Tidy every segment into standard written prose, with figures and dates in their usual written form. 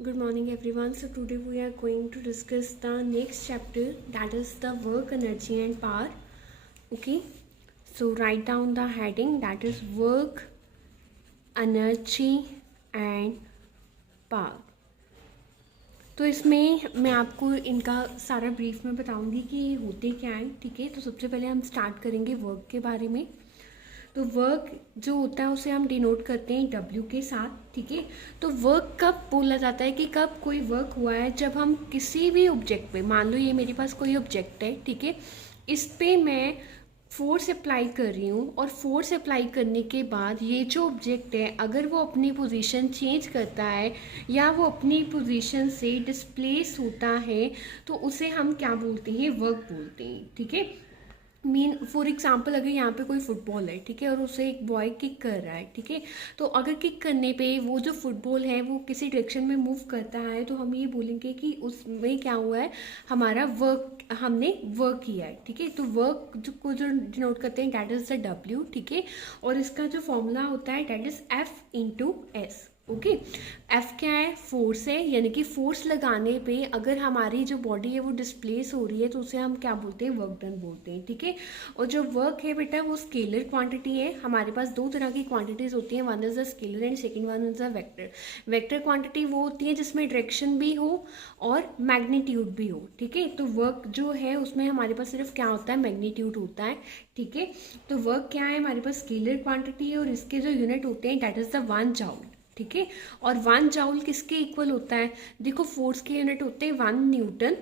Good morning, everyone. So, today we are going to discuss the next chapter, that is the work, energy, and power. Okay, so write down the heading, that is work, energy, and power. तो इसमें मैं आपको इनका सारा brief में बताऊंगी कि ये होते क्या हैं. ठीक है, तो सबसे पहले हम स्टार्ट करेंगे वर्क के बारे में. तो वर्क जो होता है उसे हम डिनोट करते हैं डब्ल्यू के साथ. ठीक है, तो वर्क कब बोला जाता है कि कब कोई वर्क हुआ है, जब हम किसी भी ऑब्जेक्ट पे, मान लो ये मेरे पास कोई ऑब्जेक्ट है. ठीक है, इस पे मैं फोर्स अप्लाई कर रही हूँ और फोर्स अप्लाई करने के बाद ये जो ऑब्जेक्ट है अगर वो अपनी पोजीशन चेंज करता है या वो अपनी पोजीशन से डिस्प्लेस होता है तो उसे हम क्या बोलते हैं, वर्क बोलते हैं. ठीक है, मीन फॉर एग्जाम्पल अगर यहाँ पे कोई फुटबॉल है. ठीक है, और उसे एक बॉय किक कर रहा है. ठीक है, तो अगर किक करने पे वो जो फुटबॉल है वो किसी डायरेक्शन में मूव करता है तो हम ये बोलेंगे कि उसमें क्या हुआ है, हमारा वर्क, हमने वर्क किया है. ठीक है, तो वर्क जो डिनोट करते हैं डैट इज द डब्ल्यू. ठीक है, और इसका जो फॉर्मूला होता है that is F into S. Okay, F क्या है, फोर्स है, यानी कि फोर्स लगाने पे अगर हमारी जो बॉडी है वो डिस्प्लेस हो रही है तो उसे हम क्या बोलते हैं, वर्क डन बोलते हैं. ठीक है, और जो वर्क है बेटा वो स्केलर क्वांटिटी है. हमारे पास दो तरह की क्वांटिटीज होती हैं, one is the scalar and second one is the vector. Vector quantity वो होती है जिसमें डायरेक्शन भी हो और मैग्नीट्यूड भी हो. ठीक है, तो वर्क जो है उसमें हमारे पास सिर्फ क्या होता है, मैग्नीट्यूड होता है. ठीक है, तो वर्क क्या है, हमारे पास स्केलर क्वांटिटी है और इसके जो यूनिट होते हैं डैट इज द 1 जूल. ठीक है, और 1 जूल किसके इक्वल होता है, देखो फोर्स के यूनिट होते हैं 1 न्यूटन,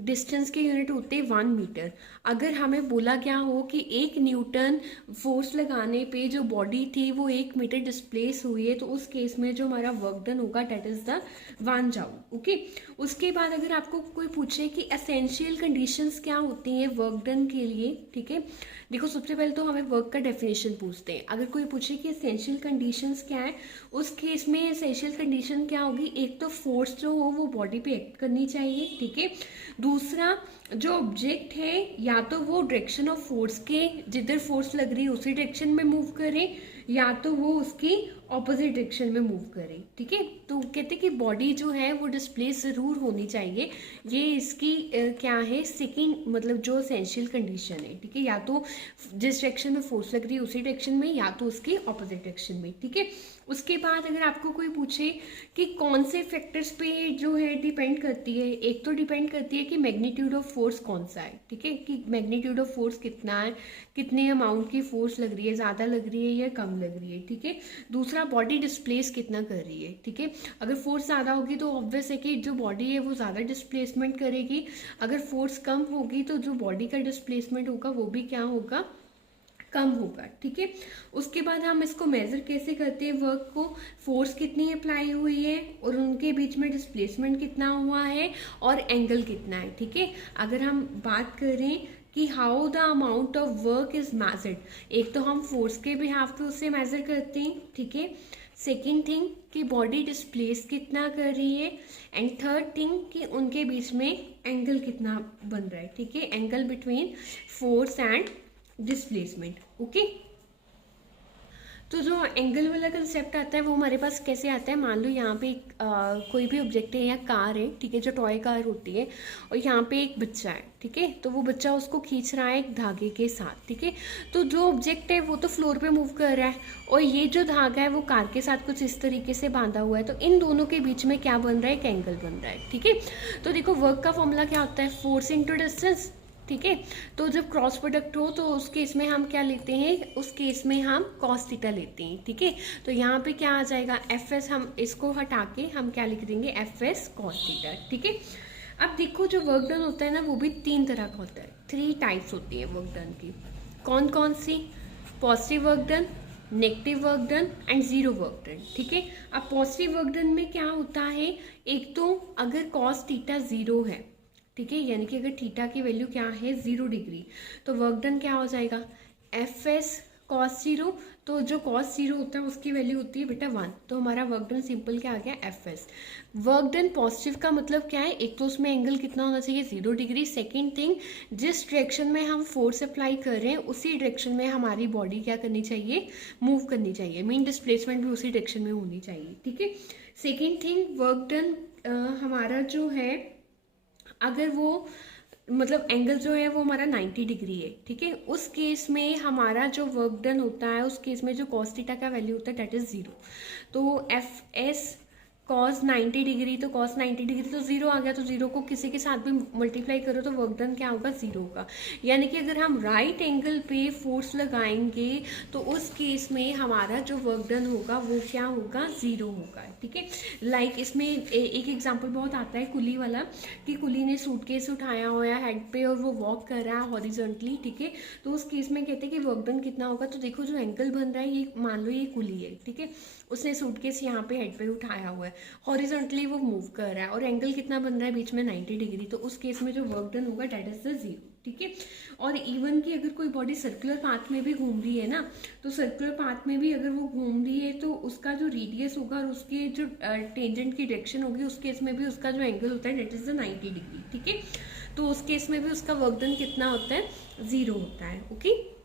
डिस्टेंस के यूनिट होते हैं 1 मीटर. अगर हमें बोला गया हो कि 1 न्यूटन फोर्स लगाने पे जो बॉडी थी वो 1 मीटर डिस्प्लेस हुई है तो उस केस में जो हमारा वर्क डन होगा that is the 1 joule. Okay, उसके बाद अगर आपको कोई पूछे कि एसेंशियल कंडीशंस क्या होती हैं वर्क डन के लिए. ठीक है, देखो सबसे पहले तो हमें वर्क का डेफिनेशन पूछते हैं. अगर कोई पूछे कि एसेंशियल कंडीशंस क्या है, उस केस में एसेंशियल कंडीशन क्या होगी, एक तो फोर्स जो हो वो बॉडी पे एक्ट करनी चाहिए. ठीक है, दूसरा जो ऑब्जेक्ट है या तो वो डायरेक्शन ऑफ फोर्स के, जिधर फोर्स लग रही है उसी डायरेक्शन में मूव करे या तो वो उसकी ऑपोजिट डायरेक्शन में मूव करे. ठीक है, तो कहते हैं कि बॉडी जो है वो डिस्प्लेस ज़रूर होनी चाहिए. ये इसकी क्या है, सेकंड मतलब जो एसेंशियल कंडीशन है. ठीक है, या तो जिस डायरेक्शन में फोर्स लग रही है उसी डायरेक्शन में या तो उसकी ऑपोजिट डायरेक्शन में. ठीक है, उसके बाद अगर आपको कोई पूछे कि कौन से फैक्टर्स पे जो है डिपेंड करती है, एक तो डिपेंड करती है कि मैग्नीट्यूड ऑफ फोर्स कौन सा है. ठीक है, कि मैग्नीट्यूड ऑफ फोर्स कितना है, कितने अमाउंट की फोर्स लग रही है, ज़्यादा लग रही है या कम लग रही है. ठीक है, दूसरा बॉडी डिस्प्लेस कितना कर रही है. ठीक है, अगर फोर्स ज़्यादा होगी तो ऑब्वियस है कि जो बॉडी है वो ज़्यादा डिस्प्लेसमेंट करेगी. अगर फोर्स कम होगी तो जो बॉडी का डिस्प्लेसमेंट होगा वो भी क्या होगा, कम होगा. ठीक है, उसके बाद हम इसको मेजर कैसे करते हैं, वर्क को, फोर्स कितनी अप्लाई हुई है और उनके बीच में डिस्प्लेसमेंट कितना हुआ है और एंगल कितना है. ठीक है, अगर हम बात करें कि how the amount of work is measured, एक तो हम फोर्स के बिहाफ पे उसे मेजर करते हैं. ठीक है, सेकेंड थिंग कि बॉडी डिस्प्लेस कितना कर रही है, एंड थर्ड थिंग कि उनके बीच में एंगल कितना बन रहा है. ठीक है, angle between force and displacement. Okay, तो जो एंगल वाला कंसेप्ट आता है वो हमारे पास कैसे आता है, मान लो यहाँ पे कोई भी ऑब्जेक्ट है या कार है. ठीक है, जो टॉय कार होती है, और यहाँ पे एक बच्चा है. ठीक है, तो वो बच्चा उसको खींच रहा है एक धागे के साथ. ठीक है, तो जो ऑब्जेक्ट है वो तो फ्लोर पे मूव कर रहा है और ये जो धागा है वो कार के साथ कुछ इस तरीके से बांधा हुआ है, तो इन दोनों के बीच में क्या बन रहा है, एक एंगल बन रहा है. ठीक है, तो देखो वर्क का फॉर्मूला क्या होता है, फोर्स इंटू डिस्टेंस. ठीक है, तो जब क्रॉस प्रोडक्ट हो तो उस केस में हम क्या लेते हैं, उस केस में हम कॉस थीटा लेते हैं. ठीक है, तो यहाँ पे क्या आ जाएगा, एफ एस, हम इसको हटा के हम क्या लिख देंगे, एफ एस कॉस थीटा. ठीक है, अब देखो जो वर्क डन होता है ना वो भी 3 तरह का होता है, 3 टाइप्स होती है वर्क डन की. कौन कौन सी, positive work done, negative work done and zero work done. ठीक है, अब पॉजिटिव वर्क डन में क्या होता है, एक तो अगर कॉस थीटा 0 है. ठीक है, यानी कि अगर थीटा की वैल्यू क्या है 0 डिग्री, तो वर्क डन क्या हो जाएगा, एफ एस कॉस 0. तो जो कॉस 0 होता है उसकी वैल्यू होती है बेटा 1, तो हमारा वर्क डन सिंपल क्या आ गया, F S. Work done positive का मतलब क्या है, एक तो उसमें एंगल कितना होना चाहिए, 0 डिग्री. सेकेंड थिंग, जिस डायरेक्शन में हम फोर्स अप्लाई कर रहे हैं उसी डायरेक्शन में हमारी बॉडी क्या करनी चाहिए, मूव करनी चाहिए, मीन डिस्प्लेसमेंट भी उसी डायरेक्शन में होनी चाहिए. ठीक है, सेकेंड थिंग वर्क डन हमारा जो है, अगर वो मतलब एंगल जो है वो हमारा 90 डिग्री है, ठीक है, उस केस में हमारा जो वर्क डन होता है, उस केस में जो कॉस थीटा का वैल्यू होता है दैट इज 0। तो एफ एस कॉस 90 डिग्री, तो कॉस 90 डिग्री तो 0 आ गया, तो 0 को किसी के साथ भी मल्टीप्लाई करो तो वर्क डन क्या होगा, 0 होगा। यानी कि अगर हम राइट एंगल पे फोर्स लगाएंगे तो उस केस में हमारा जो वर्क डन होगा वो क्या होगा, 0 होगा, ठीक है। लाइक इसमें एक एग्जांपल बहुत आता है कुली वाला, कि कुली ने सूटकेस उठाया हुआ है हेड पे और वो वॉक कर रहा है हॉरिजॉन्टली, ठीक है। तो उस केस में कहते हैं कि वर्क डन कितना होगा, तो देखो जो एंगल बन रहा है ये मान लो ये कुली है, ठीक है, उसने सूटकेस यहाँ पे हेड पे उठाया हुआ है, हॉरिजॉन्टली वो मूव कर रहा है और एंगल कितना बन रहा है बीच में, 90 डिग्री। तो उस केस में जो वर्क डन होगा डेट इज द 0, ठीक है। और इवन कि अगर कोई बॉडी सर्कुलर पाथ में भी घूम रही है ना, तो सर्कुलर पाथ में भी अगर वो घूम रही है तो उसका जो रेडियस होगा और उसके जो टेंजेंट की डायरेक्शन होगी, उस केस में भी उसका जो एंगल होता है डेट इज द 90 डिग्री, ठीक है। तो उस केस में भी उसका वर्क डन कितना होता है, 0 होता है, ओके।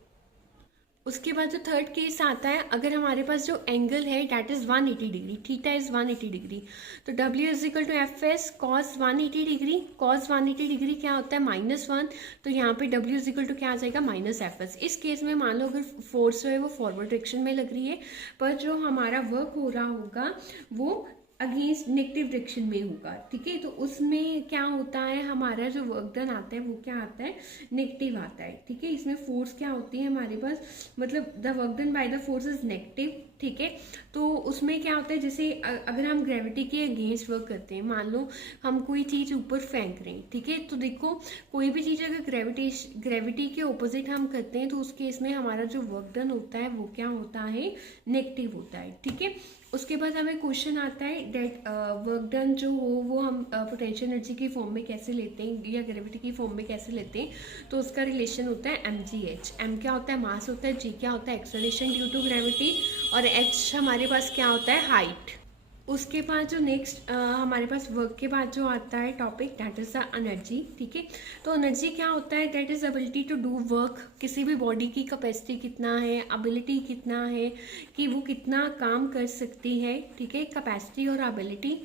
उसके बाद जो थर्ड केस आता है, अगर हमारे पास जो एंगल है that is 180 degree, theta is 180 degree, तो W is equal to F S cos 180 degree, cos 180 degree क्या होता है, -1, तो यहाँ पे W इज इक्वल टू क्या आ जाएगा, -FS। इस केस में मान लो अगर फोर्स जो है वो फॉरवर्ड डायरेक्शन में लग रही है, पर जो हमारा वर्क हो रहा होगा वो अगेंस्ट नेगेटिव डायरेक्शन में होगा, ठीक है। तो उसमें क्या होता है, हमारा जो वर्क डन आता है वो क्या आता है, नेगेटिव आता है, ठीक है। इसमें फोर्स क्या होती है हमारे पास, मतलब the work done by the force is negative, ठीक है। तो उसमें क्या होता है, जैसे अगर हम ग्रेविटी के अगेंस्ट वर्क करते हैं, मान लो हम कोई चीज़ ऊपर फेंक रहे हैं, ठीक है, तो देखो कोई भी चीज़ अगर ग्रेविटी के ऑपोजिट हम करते हैं तो उस केस में हमारा जो वर्क डन होता है वो क्या होता है, नेगेटिव होता है, ठीक है। उसके बाद हमें क्वेश्चन आता है डेट वर्क डन जो हो वो हम पोटेंशियल एनर्जी की फॉर्म में कैसे लेते हैं या ग्रेविटी की फॉर्म में कैसे लेते हैं, तो उसका रिलेशन होता है mgh। m क्या होता है, मास होता है, g क्या होता है, एक्सेलरेशन ड्यू टू ग्रेविटी, और h हमारे पास क्या होता है, हाइट। उसके बाद जो नेक्स्ट हमारे पास वर्क के बाद जो आता है topic that is the energy, ठीक है। तो एनर्जी क्या होता है, that is ability to do work, किसी भी बॉडी की कैपेसिटी कितना है, एबिलिटी कितना है कि वो कितना काम कर सकती है, ठीक है, कैपेसिटी और ability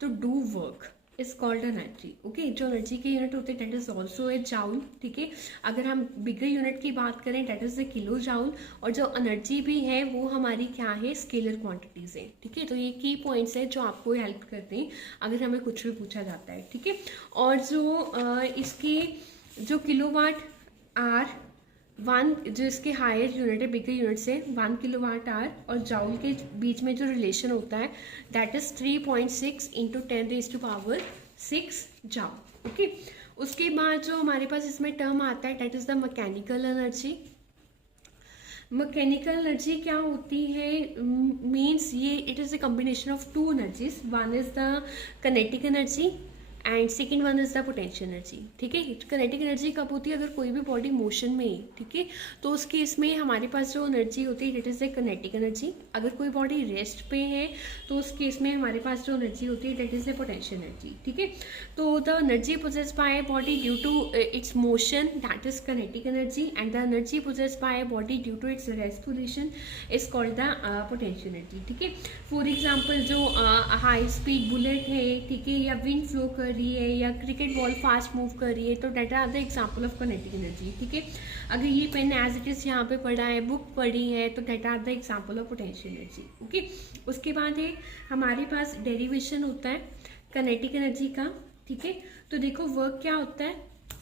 to do work is called energy, okay. जो एनर्जी के यूनिट होते हैं that is also a joule, ठीक है। अगर हम बिगर यूनिट की बात करें that is the kilo joule, और जो एनर्जी भी है वो हमारी क्या है, स्केलर क्वांटिटीज है, ठीक है। तो ये की पॉइंट्स है जो आपको हेल्प करते हैं अगर हमें कुछ भी पूछा जाता है, ठीक है। और जो इसके जो किलोवाट आर वन, जो इसके हायर यूनिट है बिगर यूनिट से 1 किलोवाट आवर, और जाउल के बीच में जो रिलेशन होता है that is 3.6 into 10⁻⁶ joule, okay. उसके बाद जो हमारे पास इसमें टर्म आता है that is the mechanical energy. Mechanical energy क्या होती है, मीन्स ये it is a combination of two energies, one is the kinetic energy and second one is the potential energy, ठीक है। कनेटिक एनर्जी कब होती है, अगर कोई भी बॉडी मोशन में है, ठीक है, तो उस केस में हमारे पास जो एनर्जी होती है it is the kinetic energy. अगर कोई बॉडी रेस्ट पे है तो उस केस में हमारे पास जो एनर्जी होती है that is the potential energy, ठीक है। तो the energy possessed by a body due to its motion that is kinetic energy, and the energy possessed by a body due to its rest position is called the potential energy, ठीक है। For example जो high speed bullet है, ठीक है, या wind flow कर रही है, या क्रिकेट बॉल फास्ट मूव कर रही है, तो that are the example of kinetic energy, ठीक है। अगर ये पेन एज इट इज यहाँ पे पढ़ा है, बुक पढ़ी है, तो that are the example of potential energy, okay. उसके बाद है हमारे पास डेरिवेशन होता है कनेटिक एनर्जी का, ठीक है। तो देखो वर्क क्या होता है,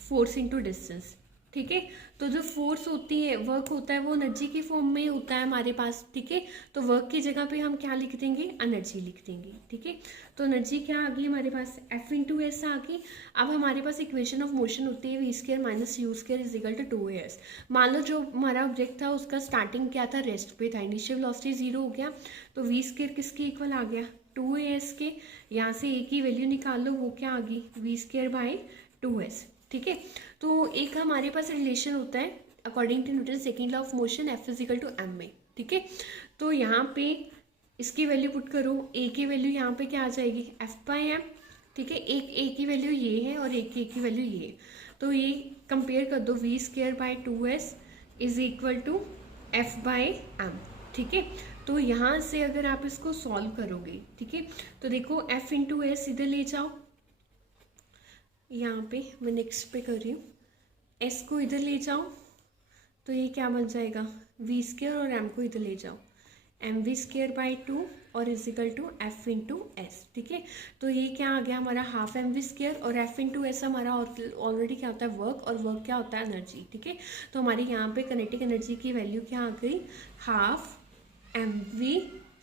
फोर्स इंटू डिस्टेंस, ठीक है। तो जो फोर्स होती है, वर्क होता है, वो एनर्जी की फॉर्म में होता है हमारे पास, ठीक है। तो वर्क की जगह पे हम क्या लिख देंगे, एनर्जी लिख देंगे, ठीक है। तो एनर्जी क्या आ गई हमारे पास, F इंटू एस आ गई। अब हमारे पास इक्वेशन ऑफ मोशन होती है v² minus u² is equal to 2as। मान लो जो हमारा ऑब्जेक्ट था उसका स्टार्टिंग क्या था, रेस्ट पे था, इनिशियल वेलोसिटी 0 हो गया, तो v² किसके इक्वल आ गया, 2as के। यहाँ से a की वैल्यू निकाल लो, वो क्या आ गई, v²/2s, ठीक है। तो एक हमारे पास रिलेशन होता है according to Newton second law of motion, F is equal to m में, ठीक है। तो यहाँ पे इसकी वैल्यू पुट करो, a की वैल्यू यहाँ पे क्या आ जाएगी, F/m, ठीक है। एक a की वैल्यू ये है और एक a की वैल्यू ये है, तो ये कंपेयर कर दो, v² by 2s is equal to F/m, ठीक है। तो यहाँ से अगर आप इसको सॉल्व करोगे, ठीक है, तो देखो F इंटू एस इधर ले जाओ, यहाँ पे मैं नेक्स्ट पे कर रही हूँ, एस को इधर ले जाओ, तो ये क्या बन जाएगा वी स्केयर, और एम को इधर ले जाओ, एम वी स्केयर बाई 2 और equal to F into S, ठीक है। तो ये क्या आ गया हमारा हाफ एम वी स्केयर, और एफ इंटू एस हमारा ऑलरेडी क्या होता है वर्क, और वर्क क्या होता है एनर्जी, ठीक है। तो हमारी यहाँ पे काइनेटिक एनर्जी की वैल्यू क्या आ गई, half m v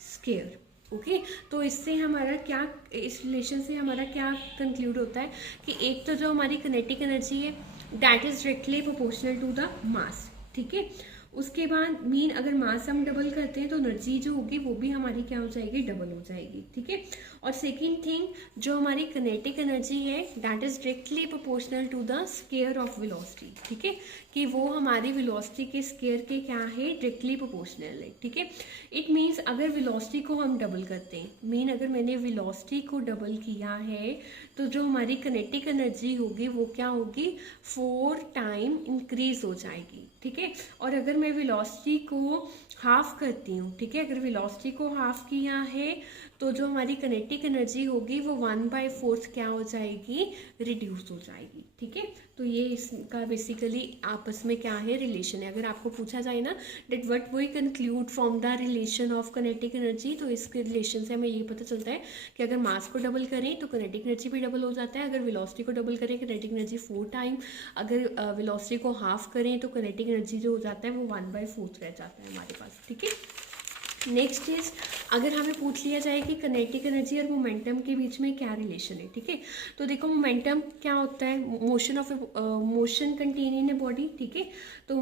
square, okay. तो इससे हमारा क्या, इस रिलेशन से हमारा क्या कंक्लूड होता है कि एक तो जो हमारी काइनेटिक एनर्जी है that is directly proportional to the mass, ठीक है। उसके बाद मीन अगर मास हम डबल करते हैं तो एनर्जी जो होगी वो भी हमारी क्या हो जाएगी, डबल हो जाएगी, ठीक है। और सेकेंड थिंग, जो हमारी काइनेटिक एनर्जी है that is directly proportional to the square of velocity, ठीक है, कि वो हमारी वेलोसिटी के स्केयर के क्या है, डायरेक्टली प्रोपोर्शनल है, ठीक है। इट मीन्स अगर वेलोसिटी को हम डबल करते हैं, मीन अगर मैंने वेलोसिटी को डबल किया है तो जो हमारी काइनेटिक एनर्जी होगी वो क्या होगी, 4 टाइम इंक्रीज हो जाएगी, ठीक है। और अगर मैं वेलोसिटी को हाफ करती हूँ, ठीक है, अगर वेलोसिटी को हाफ किया है तो जो हमारी काइनेटिक एनर्जी होगी वो 1/4 क्या हो जाएगी, रिड्यूस हो जाएगी, ठीक है। तो ये इसका बेसिकली आपस में क्या है, रिलेशन है। अगर आपको पूछा जाए ना that what we conclude from the relation of kinetic energy, तो इसके रिलेशन से हमें ये पता चलता है कि अगर मास को डबल करें तो काइनेटिक एनर्जी भी डबल हो जाता है, अगर वेलोसिटी को डबल करें काइनेटिक एनर्जी 4 टाइम, अगर वेलोसिटी को हाफ करें तो काइनेटिक एनर्जी जो हो जाता है वो 1/4 रह जाता है हमारे पास, ठीक है। नेक्स्ट इज, अगर हमें पूछ लिया जाए कि काइनेटिक एनर्जी और मोमेंटम के बीच में क्या रिलेशन है, ठीक है, तो देखो मोमेंटम क्या होता है, motion of motion contain in a body, ठीक है। तो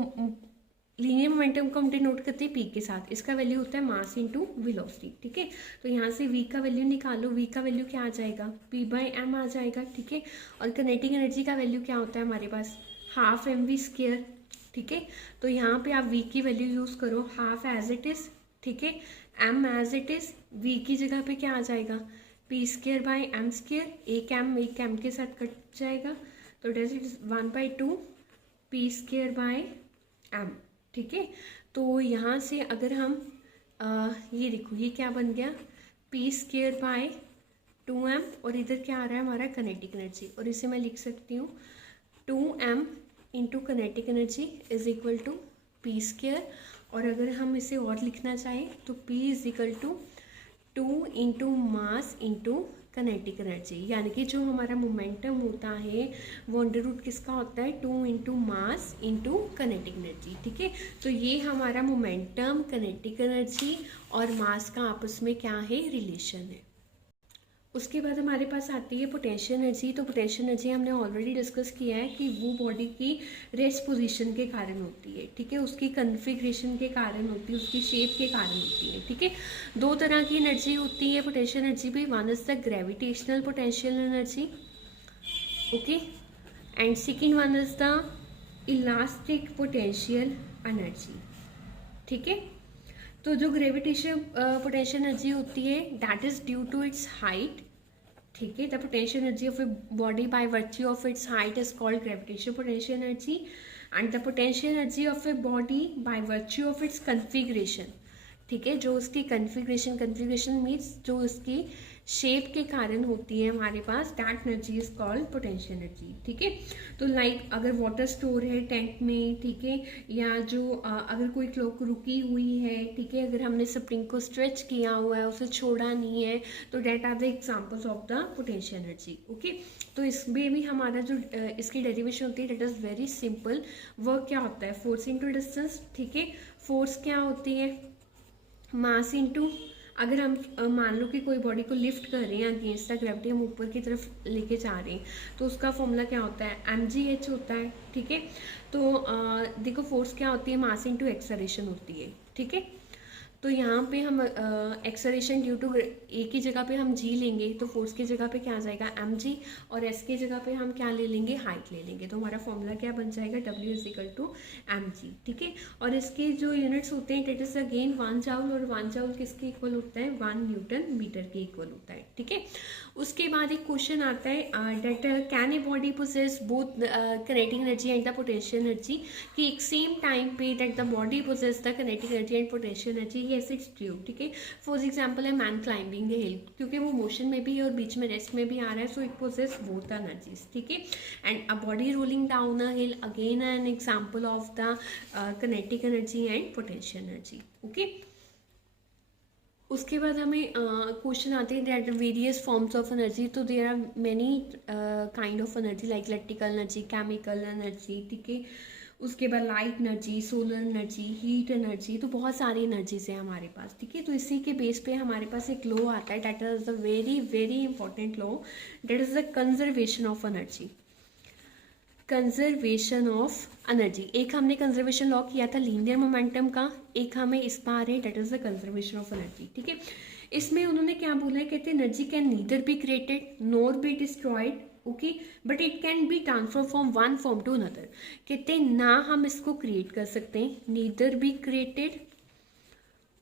लीनियर मोमेंटम को हम डिनोट करते हैं पी के साथ, इसका वैल्यू होता है मास इंटू वेलोसिटी, ठीक है। तो यहाँ से वी का वैल्यू निकालो, वी का वैल्यू क्या आ जाएगा, पी बाई एम आ जाएगा, ठीक है। और काइनेटिक एनर्जी का वैल्यू क्या होता है हमारे पास, हाफ एम वी स्केयर, ठीक है। तो यहाँ पे आप वी की वैल्यू यूज़ करो, हाफ एज इट इज़, ठीक है, m as it is, v की जगह पे क्या आ जाएगा, p square by m square, एक एम के साथ कट जाएगा, तो that is 1/2 p square by m, ठीक है। तो यहाँ से अगर हम ये देखो ये क्या बन गया, पी स्केयर बाय 2m, और इधर क्या आ रहा है हमारा काइनेटिक एनर्जी, और इसे मैं लिख सकती हूँ 2m into kinetic energy is equal to p square, और अगर हम इसे और लिखना चाहें तो P is equal to 2 into mass into kinetic energy, यानी कि जो हमारा मोमेंटम होता है वो अंडर रूट किसका होता है, 2 into mass into kinetic energy, ठीक है। तो ये हमारा मोमेंटम, काइनेटिक एनर्जी और मास का आपस में क्या है, रिलेशन है। उसके बाद हमारे पास आती है पोटेंशियल एनर्जी। तो पोटेंशियल एनर्जी हमने ऑलरेडी डिस्कस किया है कि वो बॉडी की रेस्ट पोजीशन के कारण होती है, ठीक है, उसकी कन्फिग्रेशन के कारण होती है, उसकी शेप के कारण होती है, ठीक है। 2 तरह की एनर्जी होती है पोटेंशियल एनर्जी भी, one is the gravitational potential energy, okay, and second one is the elastic potential energy, ठीक है। तो जो ग्रेविटेशन पोटेंशियल एनर्जी होती है that is due to its height, ठीक है, the potential energy of a body by virtue of its height is called gravitation potential energy, and the potential energy of a body by virtue of its configuration, ठीक है, जो उसकी configuration means जो उसकी shape के कारण होती है हमारे पास, that energy is called potential energy, ठीक है। तो लाइक अगर वाटर स्टोर है टैंक में, ठीक है, या जो अगर कोई क्लॉक रुकी हुई है, ठीक है, अगर हमने स्प्रिंग को स्ट्रेच किया हुआ है, उसे छोड़ा नहीं है, तो that are the examples of the potential energy, okay. तो इसमें भी हमारा जो इसकी डेरिवेशन होती है that is very simple. Work क्या होता है, फोर्स इंटू डिस्टेंस, ठीक है। फोर्स क्या होती है, मास इंटू, अगर हम मान लो कि कोई बॉडी को लिफ्ट कर रहे हैं अगेंस्ट द ग्रेविटी, हम ऊपर की तरफ लेके जा रहे हैं, तो उसका फॉर्मूला क्या होता है, mgh होता है, ठीक है। तो देखो फोर्स क्या होती है, मास इंटू एक्सेलरेशन होती है, ठीक है। तो यहाँ पे हम एक्सेलरेशन ड्यू टू ए की जगह पे हम जी लेंगे, तो फोर्स की जगह पे क्या आ जाएगा mg, और एस की जगह पे हम क्या ले लेंगे, हाइट ले लेंगे, तो हमारा फॉर्मूला क्या बन जाएगा, w is equal to mg, ठीक है। और इसके जो यूनिट्स होते हैं डेट इज अगेन 1 जूल, और 1 जूल किसके इक्वल होता है, 1 न्यूटन मीटर के इक्वल होता है, ठीक है। उसके बाद एक क्वेश्चन आता है that can a body possess both kinetic energy and the potential energy, कि एक सेम टाइम पे that the body possess the kinetic energy and potential energy, yes it's true, ठीक है। फॉर एग्जाम्पल है मैन क्लाइंबिंग द हिल, क्योंकि वो motion में भी है और बीच में रेस्ट में भी आ रहा है, so it poses both the energies, ठीक है। And a body rolling down a hill, again an example of the kinetic energy and potential energy, okay. उसके बाद हमें क्वेश्चन आते हैं that various forms of energy, तो there are many kind of energy like electrical energy, chemical energy, ठीक है। उसके बाद light energy, solar energy, heat energy, तो बहुत सारी एनर्जीज हैं हमारे पास, ठीक है। तो इसी के बेस पे हमारे पास एक लॉ आता है, that is the very very important law, that is the conservation of energy. Conservation of energy, एक हमने कंजर्वेशन लॉ किया था लीनियर मोमेंटम का, एक हमें इस बार है that is the conservation of energy, ठीक है। इसमें उन्होंने क्या बोला है, कहते हैं energy can neither be created nor be destroyed, okay, but it can be transfer from one form to another. कहते हैं ना हम इसको क्रिएट कर सकते हैं, नीदर बी क्रिएटेड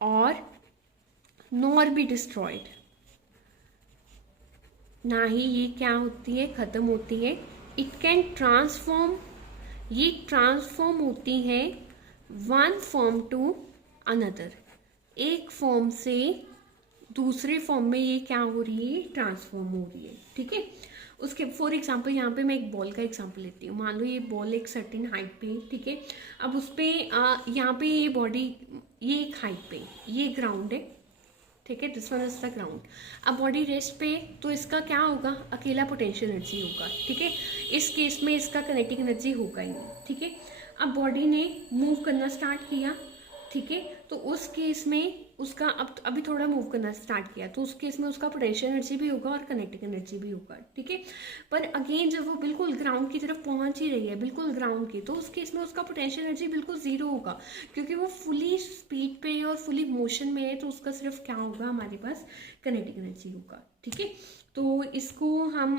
और नॉर बी डिस्ट्रॉयड, ना ही ये क्या होती है, खत्म होती है। इट कैन ट्रांसफॉर्म, ये ट्रांसफॉर्म होती है वन फॉर्म टू अनदर, एक फॉर्म से दूसरे फॉर्म में ये क्या हो रही है, ट्रांसफॉर्म हो रही है, ठीक है। उसके फॉर एग्जांपल यहाँ पे मैं एक बॉल का एग्जांपल लेती हूँ, मान लो ये बॉल एक सर्टेन हाइट पे, ठीक है। अब उस पर यहाँ पे ये बॉडी, ये एक हाइट पे, ये ग्राउंड है, ठीक है, this one is the ground. अब बॉडी रेस्ट पे, तो इसका क्या होगा, अकेला पोटेंशियल एनर्जी होगा, ठीक है। इस केस में इसका किनेटिक एनर्जी होगा ही नहीं, ठीक है। अब बॉडी ने मूव करना स्टार्ट किया, ठीक है, तो उस केस में उसका अब अभी थोड़ा मूव करना स्टार्ट किया, तो उस केस में उसका पोटेंशियल एनर्जी भी होगा और किनेटिक एनर्जी भी होगा, ठीक है। पर अगेन जब वो बिल्कुल ग्राउंड की तरफ पहुंच ही रही है, बिल्कुल ग्राउंड की, तो उस केस में उसका पोटेंशियल एनर्जी बिल्कुल जीरो होगा, क्योंकि वो फुली स्पीड पे है और फुली मोशन में है, तो उसका सिर्फ क्या होगा, हमारे पास किनेटिक एनर्जी होगा, ठीक है। तो इसको हम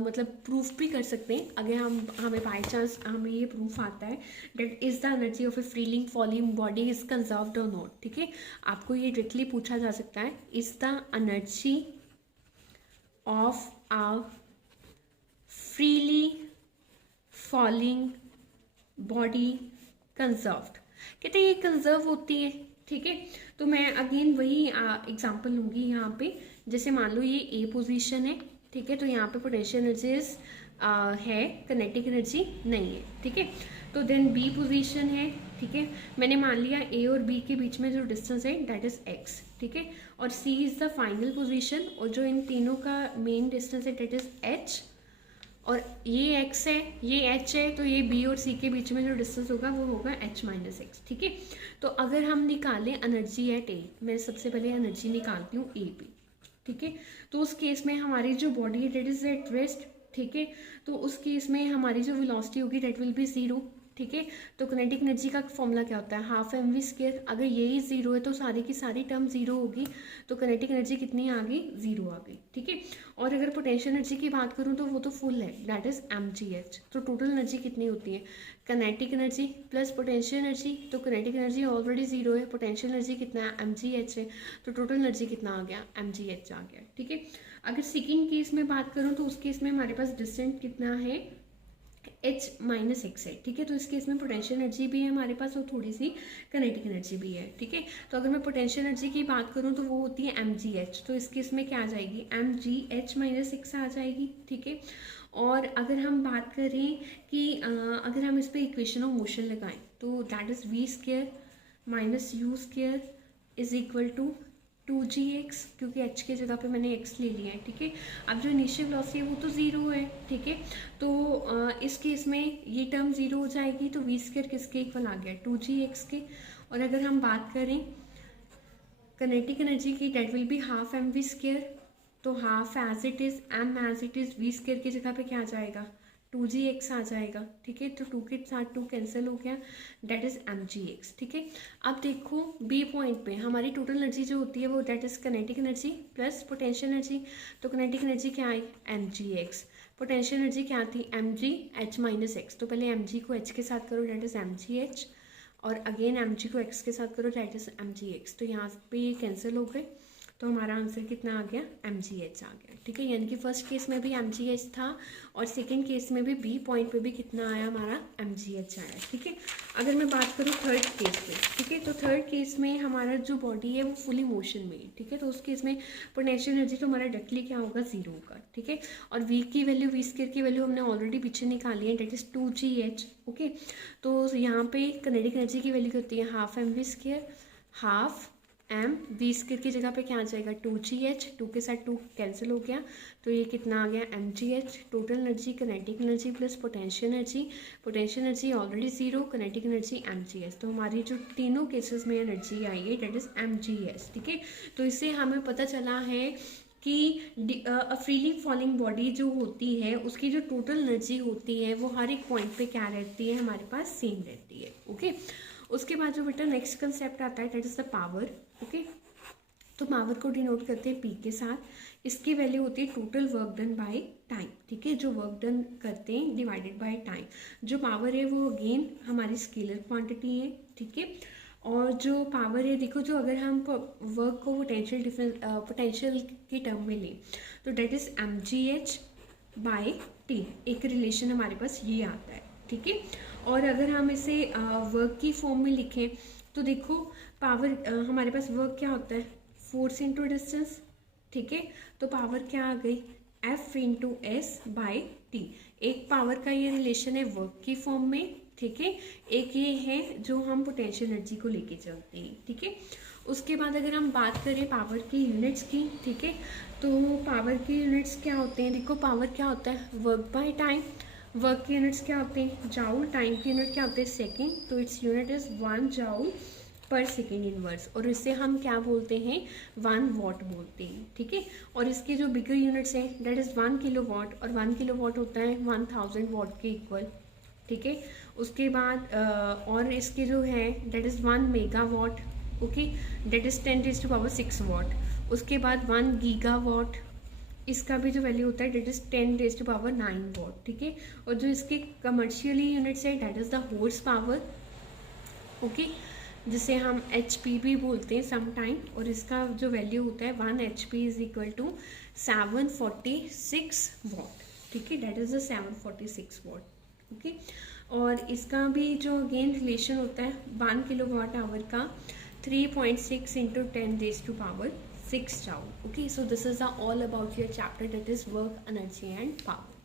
मतलब प्रूफ भी कर सकते हैं, अगर हमें बाई चांस हमें ये प्रूफ आता है that is the energy of a freely falling body is conserved or not, ठीक है। आपको ये डायरेक्टली पूछा जा सकता है, is the energy of a freely falling body conserved, कहते हैं ये कंजर्व होती है, ठीक है। तो मैं अगेन वही एग्जांपल लूँगी यहाँ पे, जैसे मान लो ये ए पोजीशन है, ठीक है, तो यहाँ पे पोटेंशियल एनर्जी है, किनेटिक एनर्जी नहीं है, ठीक है। तो देन बी पोजीशन है, ठीक है, मैंने मान लिया ए और बी के बीच में जो डिस्टेंस है दैट इज एक्स, ठीक है, और सी इज द फाइनल पोजीशन, और जो इन तीनों का मेन डिस्टेंस है दैट इज एच, और ये x है, ये h है, तो ये b और c के बीच में जो डिस्टेंस होगा वो होगा h माइनस एक्स, ठीक है। तो अगर हम निकालें एनर्जी एट ए, मैं सबसे पहले एनर्जी निकालती हूँ ए पे, ठीक है। तो उस केस में हमारी जो बॉडी है डेट इज एट रेस्ट, ठीक है, तो उस केस में हमारी जो वेलोसिटी होगी डेट विल बी जीरो, ठीक है। तो किनेटिक एनर्जी का फॉर्मूला क्या होता है, हाफ एम वी स्क्वायर, अगर यही जीरो है तो सारी की सारी टर्म जीरो होगी, तो किनेटिक एनर्जी कितनी आ गई, जीरो आ गई, ठीक है। और अगर पोटेंशियल एनर्जी की बात करूँ तो वो तो फुल है, that is m g h. तो टोटल एनर्जी कितनी होती है, kinetic energy plus potential energy, तो किनेटिक एनर्जी ऑलरेडी जीरो है, पोटेंशियल एनर्जी कितना है, एम जी एच है, तो टोटल एनर्जी कितना आ गया, एम जी एच आ गया, ठीक है। अगर सेकेंड केस में बात करूँ तो उस केस में हमारे पास डिस्टेंस कितना है, h माइनस एक्स है, ठीक है। तो इस केस में पोटेंशियल एनर्जी भी है हमारे पास और थोड़ी सी किनेटिक एनर्जी भी है, ठीक है। तो अगर मैं पोटेंशियल एनर्जी की बात करूँ तो वो होती है एम जी एच, तो इस केस में क्या आ जाएगी, m g h minus x आ जाएगी, ठीक है। और अगर हम बात करें कि अगर हम इस पर इक्वेशन ऑफ मोशन लगाएं तो that is v square minus u square is equal to 2gx, क्योंकि h की जगह पे मैंने x ले लिया है, ठीक है। अब जो इनिशियल वेलोसिटी है वो तो ज़ीरो है, ठीक है। तो इस केस में ये टर्म ज़ीरो हो जाएगी, तो वी स्क्वायर किसके इक्वल आ गया, 2gx के। और अगर हम बात करें किनेटिक एनर्जी की, that will be half m v square, तो half as it is m as it is, v square की जगह पे क्या आ जाएगा, 2gx आ जाएगा, ठीक है। तो 2 के साथ 2 कैंसिल हो गया, डेट इज mgx, ठीक है। अब देखो बी पॉइंट पे हमारी टोटल एनर्जी जो होती है वो that is kinetic energy plus potential energy, तो किनेटिक एनर्जी क्या आई, mgx, पोटेंशियल एनर्जी क्या थी, mg h माइनस एक्स, तो पहले mg को h के साथ करो डेट इज mgh, और अगेन mg को x के साथ करो डेट इज mgx, तो यहाँ पे ये कैंसिल हो गए, तो हमारा आंसर कितना आ गया, mgh आ गया, ठीक है। यानी कि फर्स्ट केस में भी mgh था और सेकंड केस में भी बी पॉइंट पे भी कितना आया, हमारा mgh आया, ठीक है। अगर मैं बात करूँ थर्ड केस में, ठीक है, तो थर्ड केस में हमारा जो बॉडी है वो फुली मोशन में है, ठीक है। तो उस केस में पोटेंशियल एनर्जी तो हमारा डायरेक्टली क्या होगा, 0 होगा, ठीक है। और वी की वैल्यू, वी स्क्वायर की वैल्यू हमने ऑलरेडी पीछे निकाली है, डेट इज 2gh, ओके। तो यहाँ पे काइनेटिक एनर्जी की वैल्यू होती है half m v square, half m v square की जगह पे क्या आ जाएगा, 2gh, 2 के साथ 2 कैंसिल हो गया, तो ये कितना आ गया, mgh। Total energy kinetic energy plus potential energy, potential energy already 0, kinetic energy mgh। तो हमारी जो तीनों केसेस में एनर्जी आई है डेट इज mgh, ठीक है। तो इससे हमें पता चला है कि फ्रीली फॉलिंग बॉडी जो होती है उसकी जो टोटल एनर्जी होती है वो हर एक पॉइंट पे क्या रहती है, हमारे पास सेम रहती है, ओके। उसके बाद जो बेटा नेक्स्ट कंसेप्ट आता है that is the power, okay. तो पावर को डिनोट करते हैं पी के साथ। इसकी वैल्यू होती है total work done by time, ठीक है। जो वर्क डन करते हैं डिवाइडेड बाय टाइम। जो पावर है वो अगेन हमारी स्केलर क्वांटिटी है, ठीक है। और जो पावर है, देखो, जो अगर हम वर्क को पोटेंशियल के टर्म में लें तो that is mgh by t, एक रिलेशन हमारे पास ये आता है, ठीक है। और अगर हम इसे वर्क की फॉर्म में लिखें तो देखो पावर हमारे पास वर्क क्या होता है, फोर्स इंटू डिस्टेंस, ठीक है। तो पावर क्या आ गई, F into S by T. एक पावर का ये रिलेशन है वर्क की फॉर्म में, ठीक है। एक ये है जो हम पोटेंशियल एनर्जी को लेके चलते हैं, ठीक है। उसके बाद अगर हम बात करें पावर की यूनिट्स की, ठीक है, तो पावर की यूनिट्स क्या होते हैं, देखो पावर क्या होता है, वर्क बाय टाइम। वर्क की यूनिट्स क्या होते हैं, जाउल। टाइम की यूनिट क्या होते हैं, सेकेंड। तो इट्स यूनिट इज 1 जाउल पर सेकेंड इनवर्स, और इससे हम क्या बोलते हैं, 1 वॉट बोलते हैं, ठीक है। और इसके जो बिगर यूनिट्स हैं डेट इज़ 1 किलो वॉट, और 1 किलो वॉट होता है 1000 वॉट के इक्वल, ठीक है। उसके बाद और इसके जो है that is 1 mega what, okay, that is 10⁻6 what. उसके बाद 1 गीगा वॉट, इसका भी जो वैल्यू होता है डेट इज़ 10⁻9 वॉट, ठीक है। और जो इसके कमर्शियली यूनिट्स है that is the horse power, okay, जिसे हम HP भी बोलते हैं समटाइम। और इसका जो वैल्यू होता है 1 HP is equal to 746 watt, ठीक है, that is the 746 watt, okay. और इसका भी जो अगेन रिलेशन होता है 1 किलो वाट आवर का 3.6 into 10⁻6 joule, okay। So this is all about your chapter, that is work, energy and power.